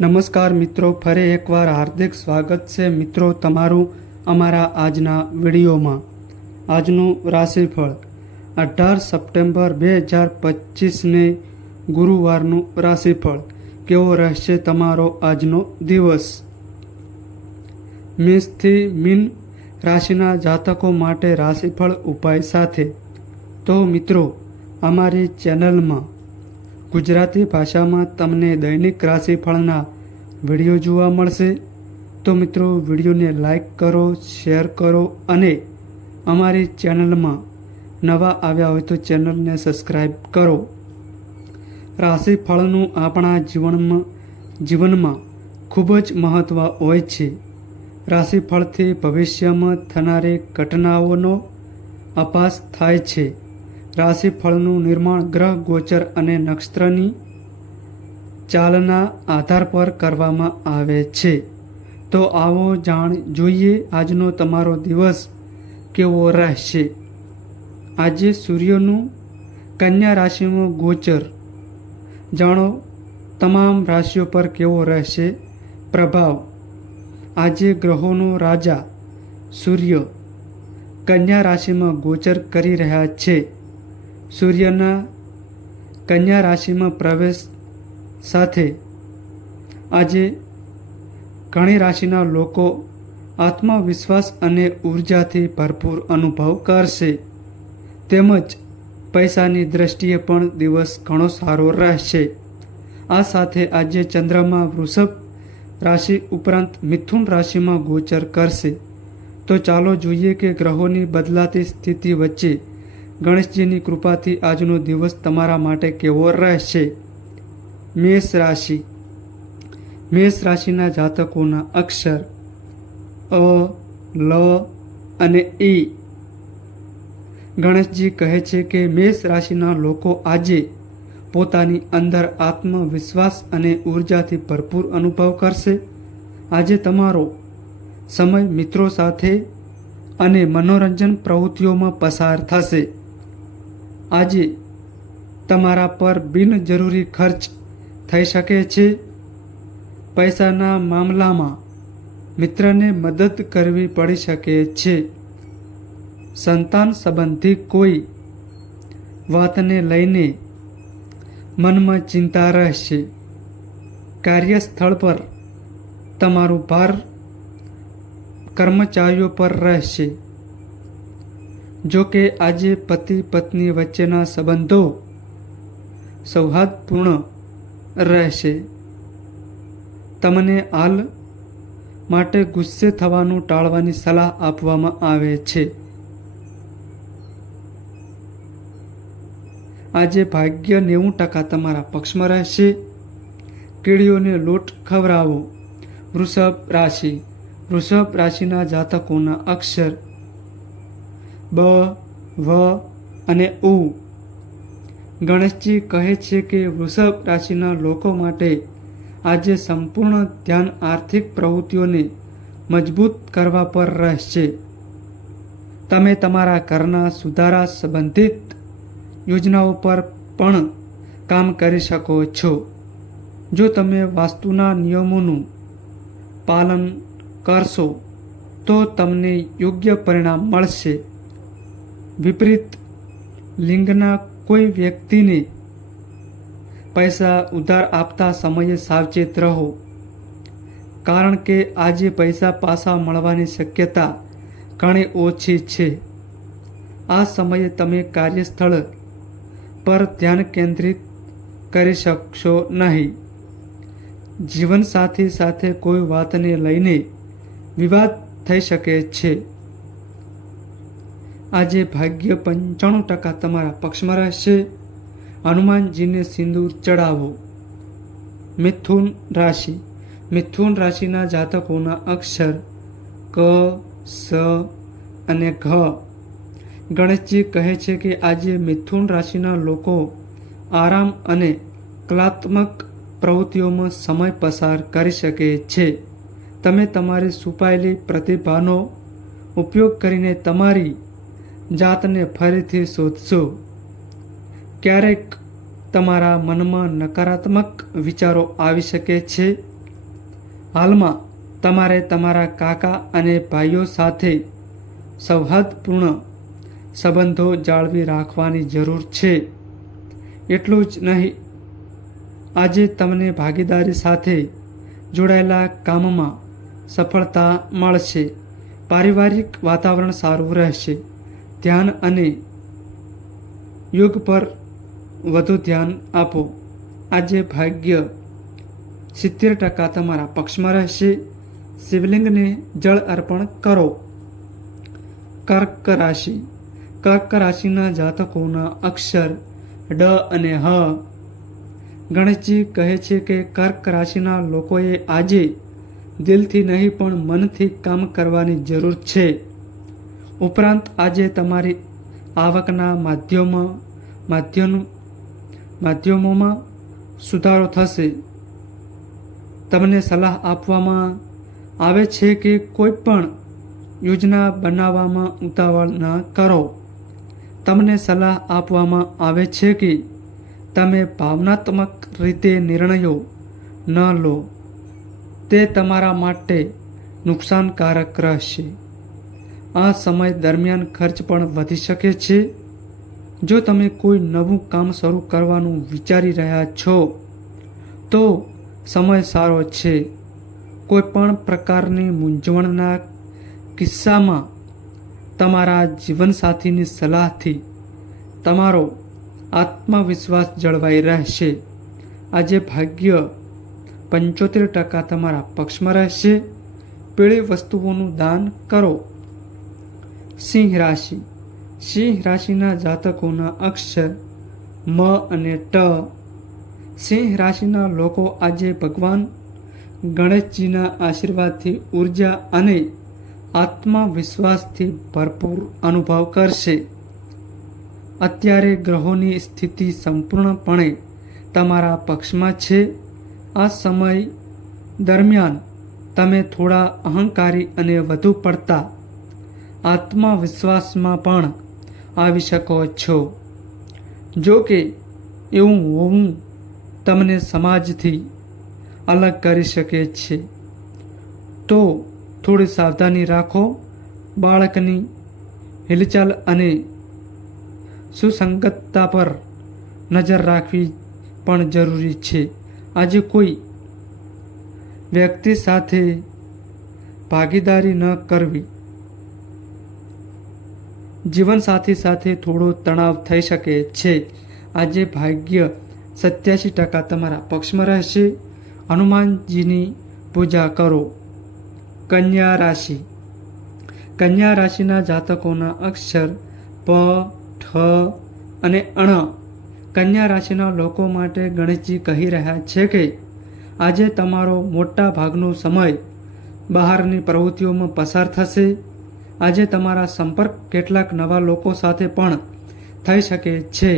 નમસ્કાર મિત્રો, ફરી એકવાર હાર્દિક સ્વાગત છે મિત્રો તમારું અમારા આજના વિડીયોમાં. આજનું રાશિફળ, અઢાર સપ્ટેમ્બર બે હજાર પચીસને ગુરુવારનું રાશિફળ. કેવો રહેશે તમારો આજનો દિવસ? મેષથી મીન રાશિના જાતકો માટે રાશિફળ ઉપાય સાથે. તો મિત્રો, અમારી ચેનલમાં ગુજરાતી ભાષામાં તમને દૈનિક રાશિફળના વીડિયો જોવા મળશે. તો મિત્રો, વિડીયોને લાઈક કરો, શેર કરો અને અમારી ચેનલમાં નવા આવ્યા હોય તો ચેનલને સબસ્ક્રાઈબ કરો. રાશિફળનું આપણા જીવનમાં જીવનમાં ખૂબ જ મહત્ત્વ હોય છે. રાશિફળથી ભવિષ્યમાં થનારી ઘટનાઓનો અપાસ થાય છે. રાશિફળનું નિર્માણ ગ્રહ, ગોચર અને નક્ષત્રની ચાલના આધાર પર કરવામાં આવે છે. તો આવો જાણ જોઈએ આજનો તમારો દિવસ કેવો રહેશે? આજે સૂર્યનું કન્યા રાશિમાં ગોચર. જાણો, તમામ રાશિઓ પર કેવો રહેશે પ્રભાવ? આજે ગ્રહોનો રાજા સૂર્ય કન્યા રાશિમાં ગોચર કરી રહ્યા છે. સૂર્યના કન્યા રાશિમાં પ્રવેશ સાથે આજે ઘણી રાશિના લોકો આત્મવિશ્વાસ અને ઉર્જાથી ભરપૂર અનુભવ કરશે. તેમજ પૈસાની દ્રષ્ટિએ પણ દિવસ ઘણો સારો રહેશે. આ સાથે આજે ચંદ્રમા વૃષભ રાશિ ઉપરાંત મિથુન રાશિમાં ગોચર કરશે. તો ચાલો જોઈએ કે ગ્રહોની બદલાતી સ્થિતિ વચ્ચે ગણેશજીની કૃપાથી આજનો દિવસ તમારા માટે કેવો રહેશે? મેષ રાશિ. મેષ રાશિના જાતકોના અક્ષર અ, લ અને ઈ ગણેશજી કહે છે કે મેષ રાશિના લોકો આજે પોતાની અંદર આત્મવિશ્વાસ અને ઉર્જાથી ભરપૂર અનુભવ કરશે. આજે તમારો સમય મિત્રો સાથે અને મનોરંજન પ્રવૃત્તિઓમાં પસાર થશે. આજે તમારા પર બિનજરૂરી ખર્ચ થઈ શકે છે. પૈસાના મામલામાં મિત્રને મદદ કરવી પડી શકે છે. સંતાન સંબંધી કોઈ વાતને લઈને મનમાં ચિંતા રહેશે. કાર્યસ્થળ પર તમારું ભાર કર્મચારીઓ પર રહેશે. જો કે આજે પતિ પત્ની વચ્ચેના સંબંધો સૌહાર્દપૂર્ણ રહેશે. તમને હાલ માટે ગુસ્સે થવાનું ટાળવાની સલાહ આપવામાં આવે છે. આજે ભાગ્ય નેવું ટકા તમારા પક્ષમાં રહેશે. કીડીઓને લોટ ખવડાવો. વૃષભ રાશિ. વૃષભ રાશિના જાતકોના અક્ષર બ, વ અને ઉ. ગણેશજી કહે છે કે વૃષભ રાશિના લોકો માટે આજે સંપૂર્ણ ધ્યાન આર્થિક પ્રવૃત્તિઓને મજબૂત કરવા પર રહેશે. તમે તમારા ઘરના સુધારા સંબંધિત યોજનાઓ પર પણ કામ કરી શકો છો. જો તમે વાસ્તુના નિયમોનું પાલન કરશો, તો તમને યોગ્ય પરિણામ મળશે. વિપરીત લિંગના કોઈ વ્યક્તિને પૈસા ઉધાર આપતા સમયે સાવચેત રહો. કારણ કે આજે પૈસા પાછા મળવાની શક્યતા ઘણી ઓછી છે. આ સમયે તમે કાર્યસ્થળ પર ધ્યાન કેન્દ્રિત કરી શકશો નહીં. જીવનસાથી સાથે કોઈ વાતને લઈને વિવાદ થઈ શકે છે. આજે ભાગ્ય પંચાણું ટકા તમારા પક્ષમાં રહેશે. હનુમાનજીને સિંદૂર ચડાવો. મિથુન રાશિ. મિથુન રાશિના જાતકોના અક્ષર ક, સ અને ઘ. ગણેશજી કહે છે કે આજે મિથુન રાશિના લોકો આરામ અને કલાત્મક પ્રવૃત્તિઓમાં સમય પસાર કરી શકે છે. તમે તમારી છુપાયેલી પ્રતિભાનો ઉપયોગ કરીને તમારી જાતને ફરીથી શોધશો. ક્યારેક તમારા મનમાં નકારાત્મક વિચારો આવી શકે છે. હાલમાં તમારે તમારા કાકા અને ભાઈઓ સાથે સૌહાર્દપૂર્ણ સંબંધો જાળવી રાખવાની જરૂર છે. એટલું જ નહીં, આજે તમને ભાગીદારી સાથે જોડાયેલા કામમાં સફળતા મળશે. પારિવારિક વાતાવરણ સારું રહેશે. ધ્યાન અને યોગ પર વધુ ધ્યાન આપો. આજે ભાગ્ય સિત્તેર ટકા તમારા પક્ષમાં રહેશે. શિવલિંગને જળ અર્પણ કરો. કર્ક રાશિ. કર્ક રાશિના જાતકોના અક્ષર ડ અને હ. ગણેશજી કહે છે કે કર્ક રાશિના લોકોએ આજે દિલથી નહીં પણ મનથી કામ કરવાની જરૂર છે. ઉપરાંત આજે તમારી આવકના માધ્યમો માધ્યમ માધ્યમોમાં સુધારો થશે. તમને સલાહ આપવામાં આવે છે કે કોઈ પણ યોજના બનાવવામાં ઉતાવળ ન કરો. તમને સલાહ આપવામાં આવે છે કે તમે ભાવનાત્મક રીતે નિર્ણયો ન લો. તે તમારા માટે નુકસાનકારક રહેશે. આ સમય દરમિયાન ખર્ચ પણ વધી શકે છે? જો તમે કોઈ નવું કામ શરૂ કરવાનું વિચારી રહ્યા છો, તો સમય સારો છે. કોઈ પણ પ્રકારની મૂંઝવણના કિસ્સામાં તમારા જીવનસાથીની સલાહથી તમારો આત્મવિશ્વાસ જળવાઈ રહેશે. આજે ભાગ્ય પંચોતેર ટકા તમારા પક્ષમાં રહેશે. પીળી વસ્તુઓનું દાન કરો. સિંહ રાશિ. સિંહ રાશિના જાતકોના અક્ષર મ અને ટ. સિંહ રાશિના લોકો આજે ભગવાન ગણેશજીના આશીર્વાદથી ઊર્જા અને આત્મવિશ્વાસથી ભરપૂર અનુભવ કરશે. અત્યારે ગ્રહોની સ્થિતિ સંપૂર્ણપણે તમારા પક્ષમાં છે. આ સમય દરમિયાન તમે થોડા અહંકારી અને વધુ પડતા આત્મવિશ્વાસમાં પણ આવી શકો છો. જો કે, એવું હોવું તમને સમાજથી અલગ કરી શકે છે. તો થોડી સાવધાની રાખો, બાળકની હિલચાલ અને સુસંગતતા પર નજર રાખવી પણ જરૂરી છે. આજે કોઈ વ્યક્તિ સાથે ભાગીદારી ન કરવી જીવનસાથી સાથે થોડો તણાવ થઈ શકે છે. આજે ભાગ્ય સત્યાસી ટકા તમારા પક્ષમાં રહેશે. હનુમાનજીની પૂજા કરો. કન્યા રાશિ. કન્યા રાશિના જાતકોના અક્ષર પ, ઠ અને અણ. કન્યા રાશિના લોકો માટે ગણેશજી કહી રહ્યા છે કે, આજે તમારો મોટા ભાગનો સમય બહારની પ્રવૃત્તિઓમાં પસાર થશે. આજે તમારા સંપર્ક કેટલાક નવા લોકો સાથે પણ થઈ શકે છે.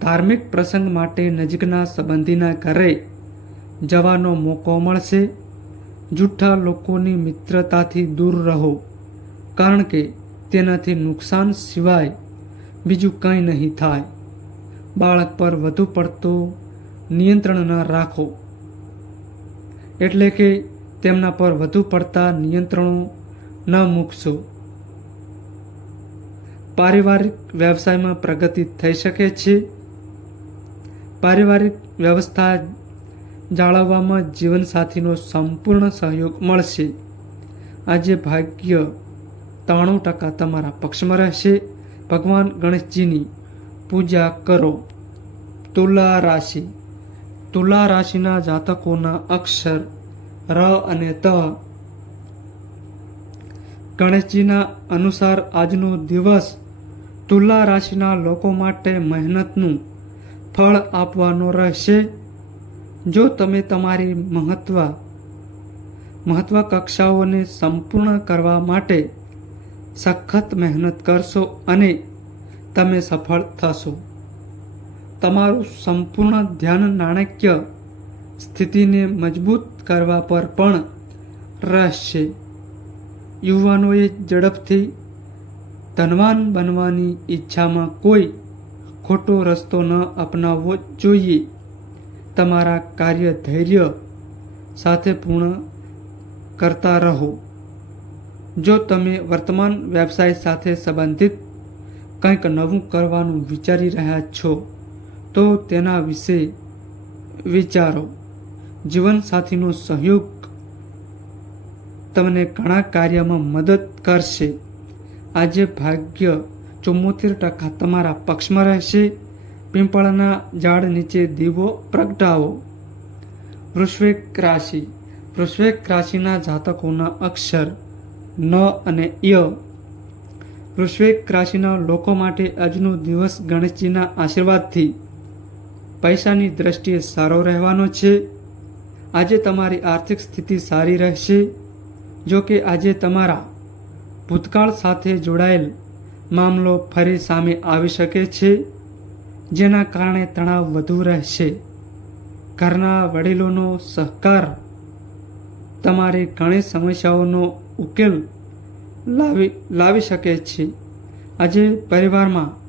ધાર્મિક પ્રસંગ માટે નજીકના સંબંધીના ઘરે જવાનો મોકો મળશે. જૂઠા લોકોની મિત્રતાથી દૂર રહો, કારણ કે તેનાથી નુકસાન સિવાય બીજું કંઈ નહીં થાય. બાળક પર વધુ પડતો નિયંત્રણ ન રાખો. એટલે કે તેમના પર વધુ પડતા નિયંત્રણો ન મૂકશો. પારિવારિક વ્યવસાયમાં પ્રગતિ થઈ શકે છે. પારિવારિક વ્યવસ્થા જાળવવામાં જીવનસાથીનો સંપૂર્ણ સહયોગ મળશે. આજે ભાગ્ય ત્રાણું ટકા તમારા પક્ષમાં રહેશે. ભગવાન ગણેશજીની પૂજા કરો. તુલા રાશિ. તુલા રાશિના જાતકોના અક્ષર ર અને ત ગણેશજીના અનુસાર આજનો દિવસ તુલા રાશિના લોકો માટે મહેનતનું ફળ આપવાનો રહેશે. જો તમે તમારી મહત્વ મહત્વાકાંક્ષાઓને સંપૂર્ણ કરવા માટે સખત મહેનત કરશો અને તમે સફળ થશો. તમારું સંપૂર્ણ ધ્યાન નાણાકીય સ્થિતિને મજબૂત કરવા પર પણ રહેશે. યુવાનોએ ઝડપથી ધનવાન બનવાની ઈચ્છામાં કોઈ ખોટો રસ્તો ન અપનાવવો જોઈએ. તમારા કાર્ય ધૈર્ય સાથે પૂર્ણ કરતા રહો. જો તમે વર્તમાન વ્યવસાય સાથે સંબંધિત કંઈક નવું કરવાનું વિચારી રહ્યા છો, તો તેના વિશે વિચારો. જીવનસાથીનો સહયોગ તમને ઘણા કાર્યમાં મદદ કરશે. આજે ભાગ્ય ચુમ્મોતેર ટકા તમારા પક્ષમાં રહેશે. પીંપળના ઝાડ નીચે દીવો પ્રગટાવો. વૃશ્વિક રાશિ. વૃશ્વિક રાશિના જાતકોના અક્ષર ન અને ય. વૃશ્વિક રાશિના લોકો માટે આજનો દિવસ ગણેશજીના આશીર્વાદથી. પૈસાની દ્રષ્ટિએ સારો રહેવાનો છે. આજે તમારી આર્થિક સ્થિતિ સારી રહેશે. જો કે આજે તમારા ભૂતકાળ સાથે જોડાયેલ મામલો ફરી સામે આવી શકે છે, જેના કારણે તણાવ વધુ રહેશે. ઘરના વડીલોનો સહકાર, તમારી ઘણી સમસ્યાઓનો ઉકેલ લાવી લાવી શકે છે. આજે પરિવારમાં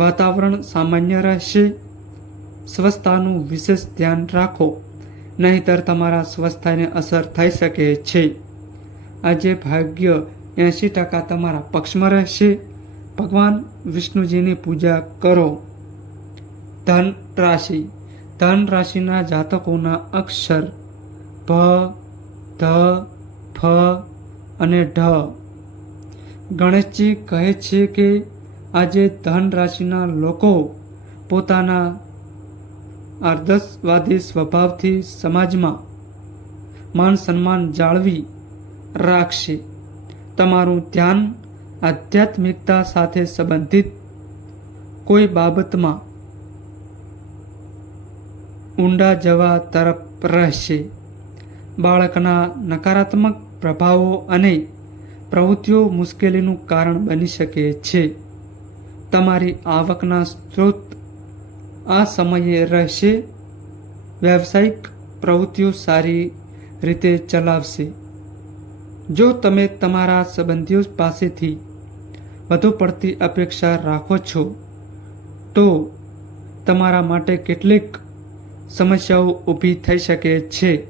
વાતાવરણ સામાન્ય રહેશે. સ્વસ્થતાનું વિશેષ ધ્યાન રાખો. નહીંતર તમારા સ્વસ્થતાને અસર થઈ શકે છે. આજે ભાગ્ય એંશી ટકા તમારા પક્ષમાં રહેશે. ભગવાન વિષ્ણુજીની પૂજા કરો. ધન રાશિ. ધન રાશિના જાતકોના અક્ષર ભ ધ, ફ અને ઢ. ગણેશજી કહે છે કે આજે ધન રાશિના લોકો પોતાના આદર્શવાદી સ્વભાવથી સમાજમાં માન સન્માન જાળવી રાખશે. તમારું ધ્યાન આધ્યાત્મિકતા સાથે સંબંધિત કોઈ બાબતમાં ઊંડા જવા તરફ રહેશે. બાળકના નકારાત્મક પ્રભાવો અને પ્રવૃત્તિઓ મુશ્કેલીનું કારણ બની શકે છે. તમારી આવકના સ્ત્રોત આ સમયે રહેશે. વ્યવસાયિક પ્રવૃત્તિઓ સારી રીતે ચલાવશે. જો તમે તમારા સંબંધીઓ પાસેથી વધુ પડતી અપેક્ષા રાખો છો, તો તમારા માટે કેટલીક સમસ્યાઓ ઊભી થઈ શકે છે.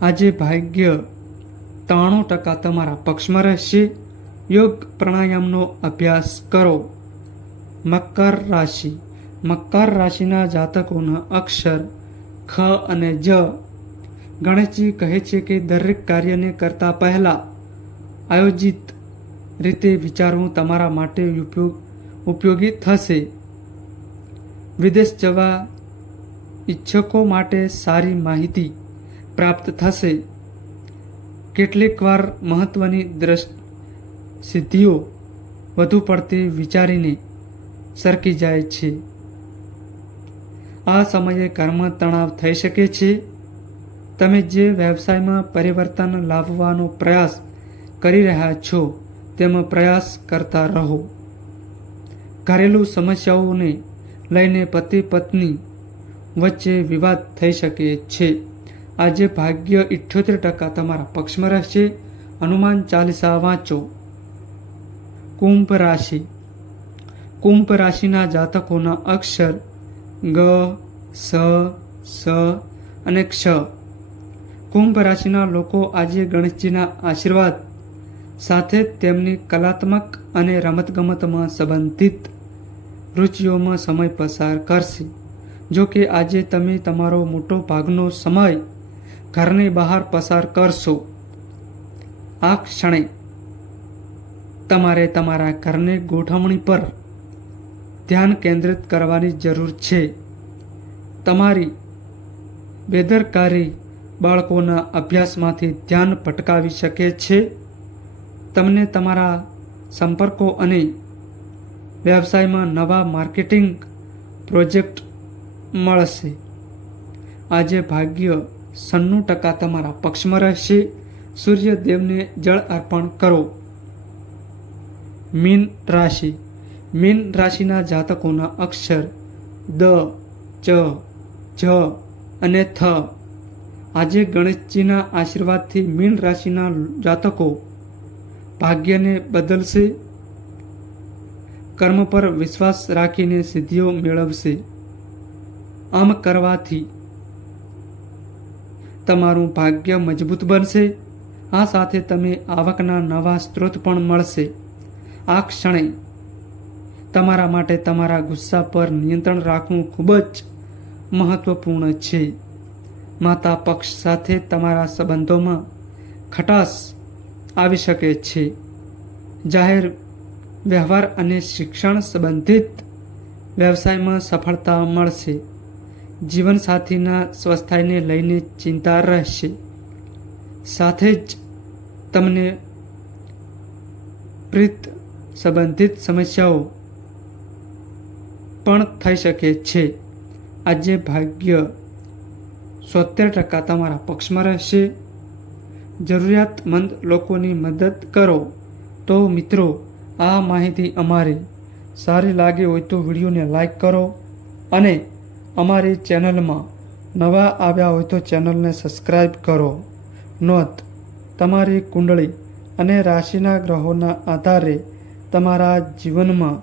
આજે ભાગ્ય ત્રાણું ટકા તમારા પક્ષમાં રહેશે. યોગ પ્રાણાયામનો અભ્યાસ કરો. મકર રાશિ. મકર રાશિના જાતકોના અક્ષર, ખ અને જ. ગણેશજી કહે છે કે દરેક કાર્યને કરતા પહેલા આયોજિત રીતે વિચારવું તમારા માટે ઉપયોગ, ઉપયોગી થશે. વિદેશ જવા ઈચ્છકો માટે સારી માહિતી પ્રાપ્ત થશે. કેટલીક વાર મહત્વની દ્રષ્ટ સિદ્ધિઓ વધુ પડતી વિચારીને સરકી જાય છે. આ સમયે કર્મ તણાવ થઈ શકે છે. તમે જે વ્યવસાયમાં પરિવર્તન લાવવાનો પ્રયાસ કરી રહ્યા છો, તેમાં પ્રયાસ કરતા રહો. ઘરેલું સમસ્યાઓને લઈને પતિ પત્ની વચ્ચે વિવાદ થઈ શકે છે. આજે ભાગ્ય ઇઠ્યોતેર ટકા તમારા પક્ષમાં રહેશે. હનુમાન ચાલીસા વાંચો. કુંભ રાશિ. કુંભ રાશિના જાતકોના અક્ષર ગ, સ સ અને ક્ષ. કુંભ રાશિના લોકો આજે ગણેશજીના આશીર્વાદ સાથે તેમની કલાત્મક અને રમતગમતમાં સંબંધિત રુચિઓમાં સમય પસાર કરશે. જો કે આજે તમે તમારો મોટો ભાગનો સમય ઘરની બહાર પસાર કરશો. આ ક્ષણે તમારે તમારા ઘરની ગોઠવણી પર ધ્યાન કેન્દ્રિત કરવાની જરૂર છે. તમારી બેદરકારી બાળકોના અભ્યાસમાંથી ધ્યાન ભટકાવી શકે છે. તમને તમારા સંપર્કો અને વ્યવસાયમાં નવા માર્કેટિંગ પ્રોજેક્ટ મળશે. આજે ભાગ્ય સન્નું ટકા તમારા પક્ષમાં રહેશે. સૂર્યદેવને જળ અર્પણ કરો. મીન રાશિ મીન રાશિના જાતકોના અક્ષર દ, ચ, જ અને થ. આજે ગણેશજીના આશીર્વાદથી મીન રાશિના જાતકો ભાગ્યને બદલશે, કર્મ પર વિશ્વાસ રાખીને સિદ્ધિઓ મેળવશે. આમ કરવાથી તમારું ભાગ્ય મજબૂત બનશે. આ સાથે તમે આવકના નવા સ્ત્રોત પણ મળશે. આ ક્ષણે તમારા માટે તમારા ગુસ્સા પર નિયંત્રણ રાખવું ખૂબ જ મહત્વપૂર્ણ છે. માતા પક્ષ સાથે તમારા સંબંધોમાં ખટાશ આવી શકે છે. જાહેર વ્યવહાર અને શિક્ષણ સંબંધિત વ્યવસાયમાં સફળતા મળશે. જીવનસાથીના સ્વસ્થાયને લઈને ચિંતા રહેશે. સાથે જ તમને પ્રીત સંબંધિત સમસ્યાઓ પણ થઈ શકે છે. આજે ભાગ્ય સોતેર ટકા તમારા પક્ષમાં રહેશે. જરૂરિયાતમંદ લોકોની મદદ કરો. તો મિત્રો, આ માહિતી અમારી. સારી લાગી હોય તો વિડીયોને લાઈક કરો અને અમારી ચેનલમાં નવા આવ્યા હોય તો ચેનલને સબસ્ક્રાઈબ કરો. નોંધ, તમારી કુંડળી અને રાશિના ગ્રહોના આધારે તમારા જીવનમાં